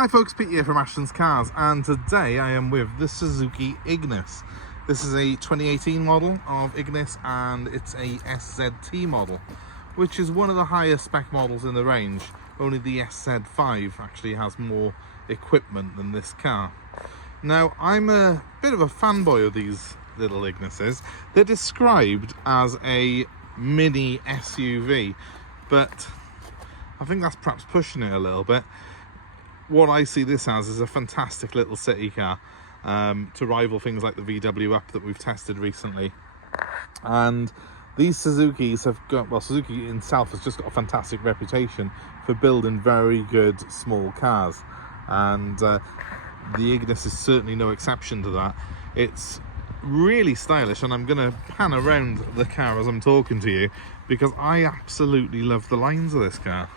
Hi folks, Pete here from Ashton's Cars, and today I am with the Suzuki Ignis. This is a 2018 model of Ignis, and it's a SZT model, which is one of the highest spec models in the range. Only the SZ5 actually has more equipment than this car. Now, I'm a bit of a fanboy of these little Ignises. They're described as a mini SUV, but I think that's perhaps pushing it a little bit. What I see this as is a fantastic little city car to rival things like the VW Up that we've tested recently. And these Suzukis have got, well, Suzuki itself has just got a fantastic reputation for building very good small cars. And the Ignis is certainly no exception to that. It's really stylish, and I'm going to pan around the car as I'm talking to you because I absolutely love the lines of this car.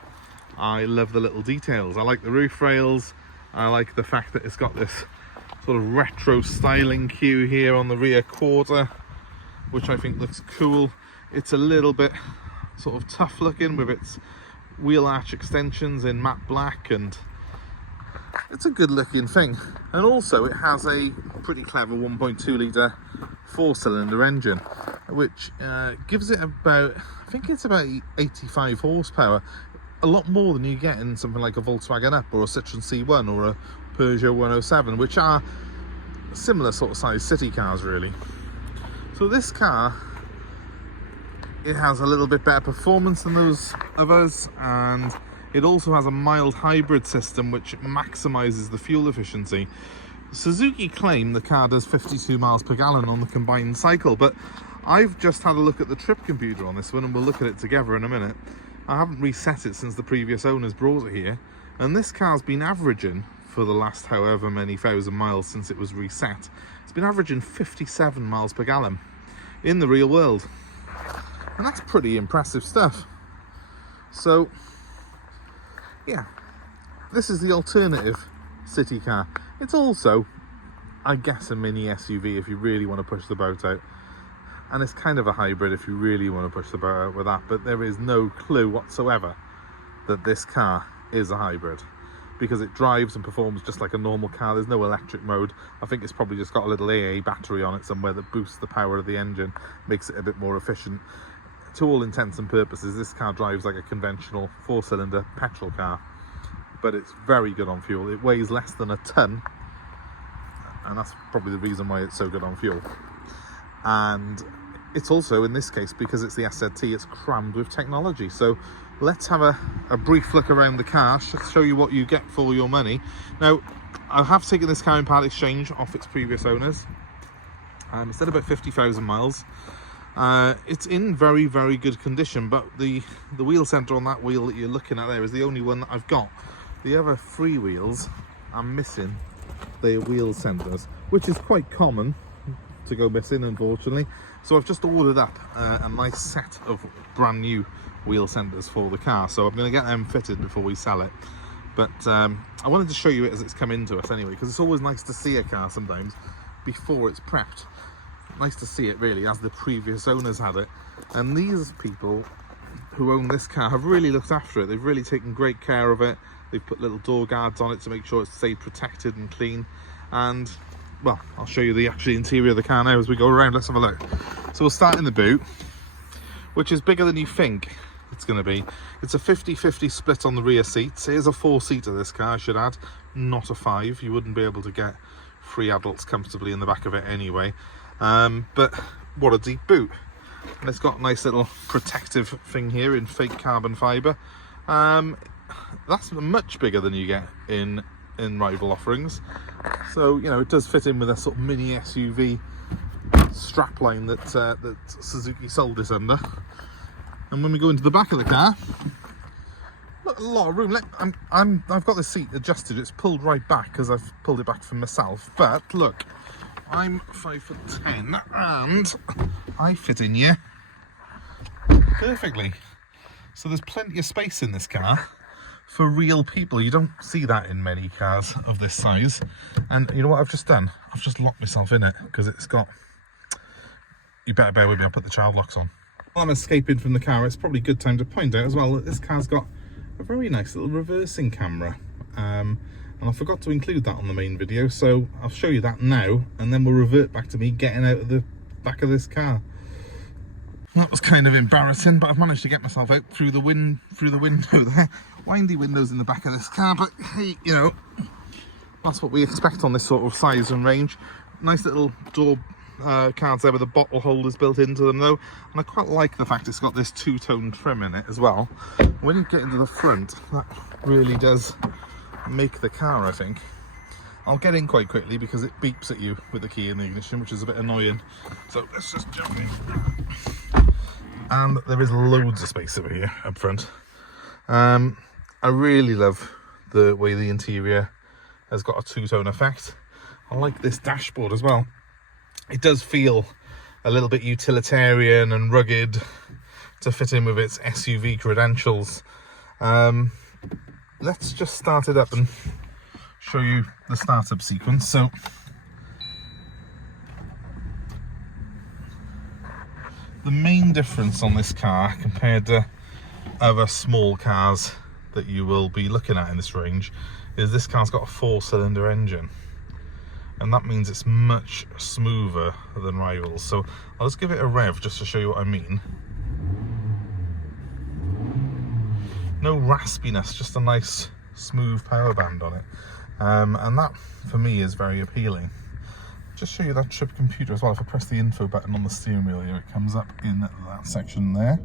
I love the little details. I like the roof rails. I like the fact that it's got this sort of retro styling cue here on the rear quarter, which I think looks cool. It's a little bit sort of tough looking with its wheel arch extensions in matte black, and it's a good looking thing. And also it has a pretty clever 1.2 litre 4-cylinder engine, which gives it about, I think it's about 85 horsepower. A lot more than you get in something like a Volkswagen Up or a Citroen C1 or a Peugeot 107, which are similar sort of size city cars really. So this car, it has a little bit better performance than those others, and it also has a mild hybrid system which maximizes the fuel efficiency. Suzuki claim the car does 52 miles per gallon on the combined cycle, but I've just had a look at the trip computer on this one, and we'll look at it together in a minute. I haven't reset it since the previous owners brought it here, and this car's been averaging for the last however many thousand miles since it was reset. It's been averaging 57 miles per gallon in the real world, and that's pretty impressive stuff. So yeah, this is the alternative city car. It's also, I guess, a mini SUV if you really want to push the boat out. And it's kind of a hybrid if you really want to push the boat out with that, but there is no clue whatsoever that this car is a hybrid, because it drives and performs just like a normal car. There's no electric mode. I think it's probably just got a little AA battery on it somewhere that boosts the power of the engine, makes it a bit more efficient. To all intents and purposes, this car drives like a conventional 4-cylinder petrol car, but it's very good on fuel. It weighs less than a ton, and that's probably the reason why it's so good on fuel. And it's also, in this case, because it's the SZT, it's crammed with technology. So let's have a brief look around the car, show you what you get for your money. Now, I have taken this car in part exchange off its previous owners. It's done about 50,000 miles. It's in very, very good condition, but the wheel centre on that wheel that you're looking at there is the only one that I've got. The other 3 wheels are missing their wheel centres, which is quite common to go missing, unfortunately. So I've just ordered up a nice set of brand new wheel centers for the car, so I'm going to get them fitted before we sell it. But I wanted to show you it as it's come into us anyway, because it's always nice to see a car sometimes before it's prepped. Nice to see it really as the previous owners had it, and these people who own this car have really looked after it. They've really taken great care of it. They've put little door guards on it to make sure it stays protected and clean. And well, I'll show you the actual interior of the car now as we go around. Let's have a look. So we'll start in the boot, which is bigger than you think it's going to be. It's a 50-50 split on the rear seats. It is a 4-seater, this car, I should add, not a 5. You wouldn't be able to get 3 adults comfortably in the back of it anyway. But what a deep boot. And it's got a nice little protective thing here in fake carbon fibre. That's much bigger than you get in rival offerings. So, you know, it does fit in with a sort of mini SUV strapline that Suzuki sold this under. And when we go into the back of the car, look, a lot of room. I've got the seat adjusted. It's pulled right back because I've pulled it back for myself. But look, I'm 5'10" and I fit in here perfectly. So there's plenty of space in this car for real people. You don't see that in many cars of this size. And you know what I've just done? I've just locked myself in it because it's got, you better bear with me, I'll put the child locks on. While I'm escaping from the car, it's probably a good time to point out as well that this car's got a very nice little reversing camera. and I forgot to include that on the main video, so I'll show you that now, and then we'll revert back to me getting out of the back of this car. That was kind of embarrassing, but I've managed to get myself out through the window there. Windy windows in the back of this car, but hey, you know, that's what we expect on this sort of size and range. Nice little door cards there with the bottle holders built into them though, and I quite like the fact it's got this two-tone trim in it as well. When you get into the front, that really does make the car, I think. I'll get in quite quickly because it beeps at you with the key in the ignition, which is a bit annoying. So let's just jump in. And there is loads of space over here up front. I really love the way the interior has got a two-tone effect. I like this dashboard as well. It does feel a little bit utilitarian and rugged to fit in with its SUV credentials. Let's just start it up and show you the startup sequence. So the main difference on this car compared to other small cars that you will be looking at in this range is this car's got a 4-cylinder engine, and that means it's much smoother than rivals. So I'll just give it a rev just to show you what I mean. No raspiness, just a nice smooth power band on it, and that for me is very appealing. Just show you that trip computer as well. If I press the info button on the steering wheel here, it comes up in that section there.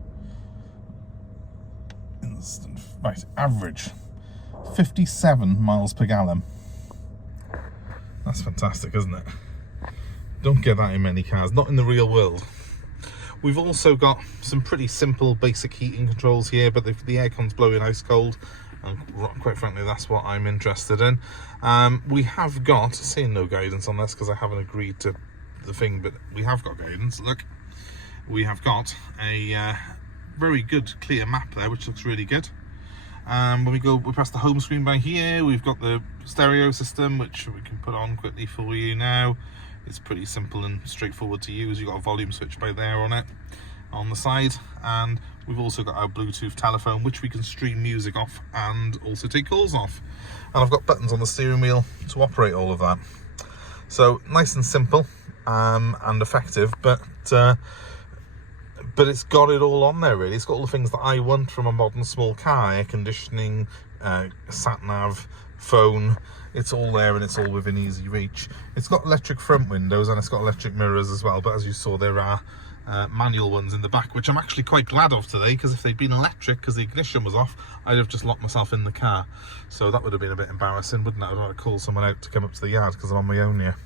Right, average 57 miles per gallon. That's fantastic, isn't it? Don't get that in many cars, not in the real world. We've also got some pretty simple basic heating controls here, but the aircon's blowing ice cold, and quite frankly that's what I'm interested in. We have got, seeing no guidance on this because I haven't agreed to the thing, but we have got guidance. Look, we have got a very good clear map there, which looks really good. When we press the home screen by here, we've got the stereo system, which we can put on quickly for you now. It's pretty simple and straightforward to use. You've got a volume switch by there on it, on the side, and we've also got our Bluetooth telephone, which we can stream music off and also take calls off. And I've got buttons on the steering wheel to operate all of that. So nice and simple and effective, but it's got it all on there really. It's got all the things that I want from a modern small car: air conditioning, sat nav, phone. It's all there and it's all within easy reach. It's got electric front windows and it's got electric mirrors as well, but as you saw, there are manual ones in the back, which I'm actually quite glad of today, because if they'd been electric because the ignition was off, I'd have just locked myself in the car. So that would have been a bit embarrassing, wouldn't it? I'd have to call someone out to come up to the yard because I'm on my own here.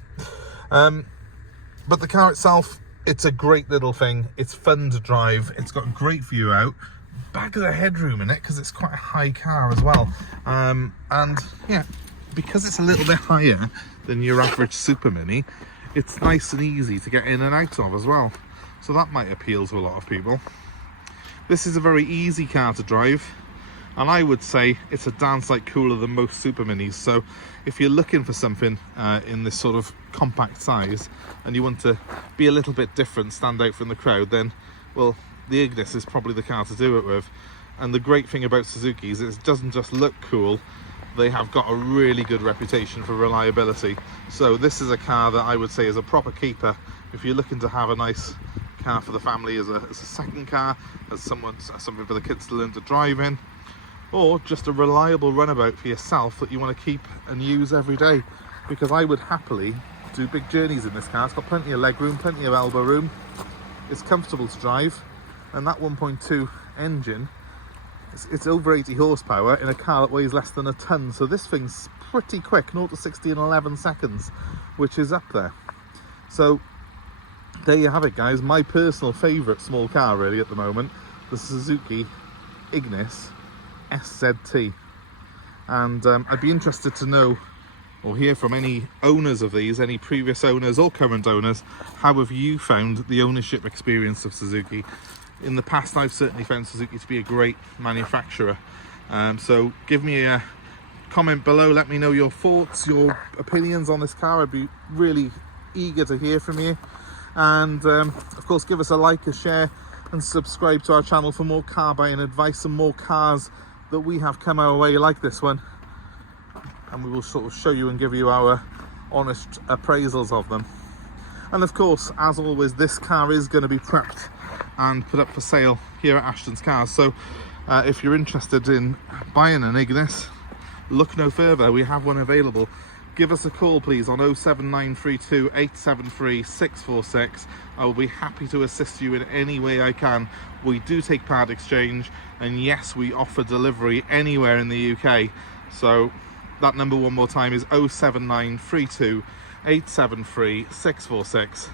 But the car itself, it's a great little thing. It's fun to drive. It's got a great view out. Bags of headroom in it because it's quite a high car as well. And yeah, because it's a little bit higher than your average super mini, it's nice and easy to get in and out of as well. So that might appeal to a lot of people. This is a very easy car to drive, and I would say it's a damn sight cooler than most super minis. So if you're looking for something in this sort of compact size and you want to be a little bit different, stand out from the crowd, then well, the Ignis is probably the car to do it with. And the great thing about Suzuki is it doesn't just look cool, they have got a really good reputation for reliability. So this is a car that I would say is a proper keeper if you're looking to have a nice car for the family as a second car, as something for the kids to learn to drive in, or just a reliable runabout for yourself that you want to keep and use every day. Because I would happily do big journeys in this car. It's got plenty of leg room, plenty of elbow room, it's comfortable to drive, and that 1.2 engine, it's over 80 horsepower in a car that weighs less than a ton. So this thing's pretty quick, 0 to 60 in 11 seconds, which is up there. So there you have it, guys. My personal favourite small car really at the moment, the Suzuki Ignis SZT. And I'd be interested to know or hear from any owners of these, any previous owners or current owners. How have you found the ownership experience of Suzuki? In the past, I've certainly found Suzuki to be a great manufacturer. So give me a comment below, let me know your thoughts, your opinions on this car. I'd be really eager to hear from you. And of course, give us a like, a share, and subscribe to our channel for more car buying advice and more cars that we have come our way like this one. and we will sort of show you and give you our honest appraisals of them. And of course, as always, this car is going to be prepped and put up for sale here at Ashton's Cars. So if you're interested in buying an Ignis, look no further, we have one available. Give us a call please on 07932 873 646. I will be happy to assist you in any way I can. We do take part exchange, and yes, we offer delivery anywhere in the UK. So that number one more time is 07932 873 646.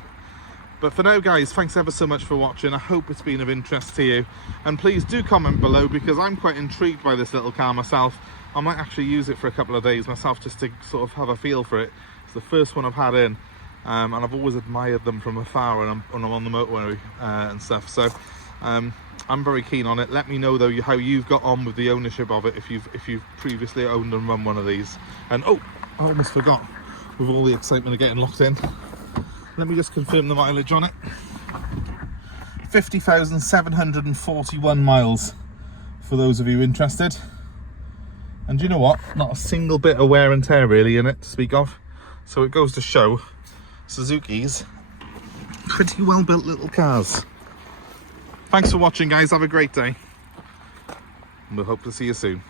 But for now guys, thanks ever so much for watching. I hope it's been of interest to you, and please do comment below, because I'm quite intrigued by this little car myself. I might actually use it for a couple of days myself, just to sort of have a feel for it. It's the first one I've had in, and I've always admired them from afar when I'm on the motorway and stuff. So I'm very keen on it. Let me know though how you've got on with the ownership of it, if you've previously owned and run one of these. And oh, I almost forgot, with all the excitement of getting locked in, let me just confirm the mileage on it. 50,741 miles for those of you interested. And you know what, not a single bit of wear and tear really in it to speak of. So it goes to show Suzuki's pretty well built little cars. Thanks for watching guys, have a great day, and we'll hope to see you soon.